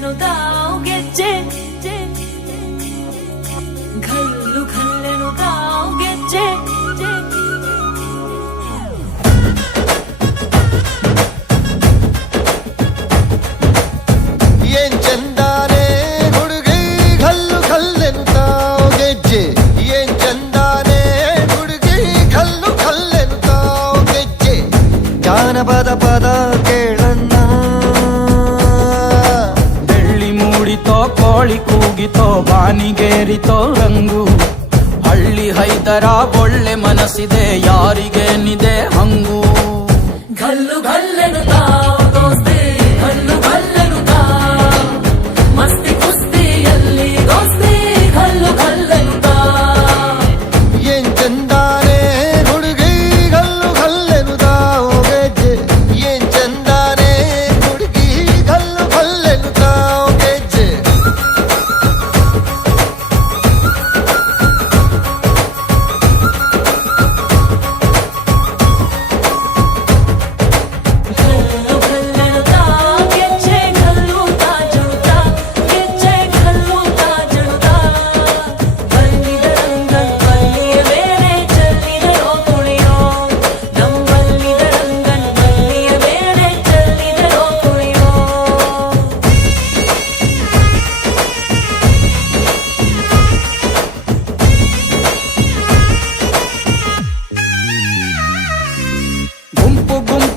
のターゲット ಕೋಳಿ ಕೂಗಿತೋ ಬಾನಿಗೇರಿತೋ ರಂಗು. ಹಳ್ಳಿ ಹೈದರ ಒಳ್ಳೆ ಮನಸ್ಸಿದೆ ಯಾರಿಗೇನಿದೆ ಹಂಗು.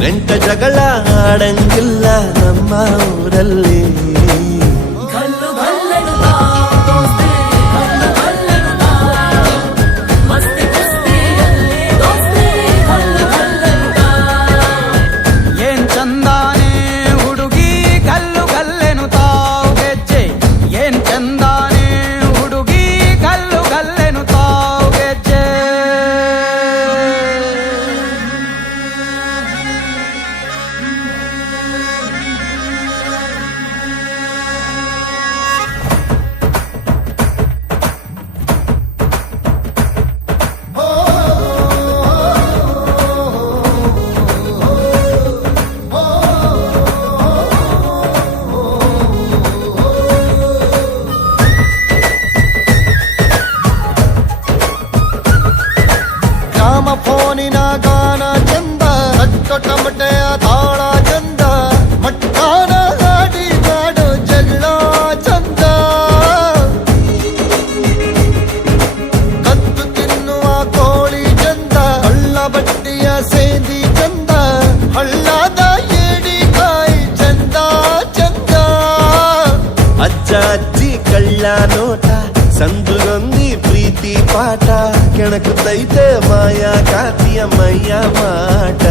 ನೆಂಟ ಜಗಳ ಆಡಂಗಿಲ್ಲ ನಮ್ಮ ಊರಲ್ಲಿ ಟಮಟೆಯ ತಾಳ ಚಂದ, ಮಟ್ಟಾನ ಗಾಡಿ ಮಾಡೋ ಜಗಳ ಚಂದ. ಕತ್ತು ತಿನ್ನುವ ಕೋಳಿ ಚಂದ, ಹಳ್ಳ ಬಟ್ಟಿಯ ಸೇದಿ ಚಂದ, ಹಳ್ಳದ ಏಡಿಕಾಯಿ ಚಂದ ಚಂದ. ಅಜ್ಜ, ಅಜ್ಜಿ, ಕಳ್ಳ ನೋಟ ಸಂದುಗೊಂದಿ ಪ್ರೀತಿ ಪಾಠ ಕೆಣಕುತ್ತೈತೆ ಮಾಯಾ ಕಾತಿಯ ಮೈಯ ಮಾಟ.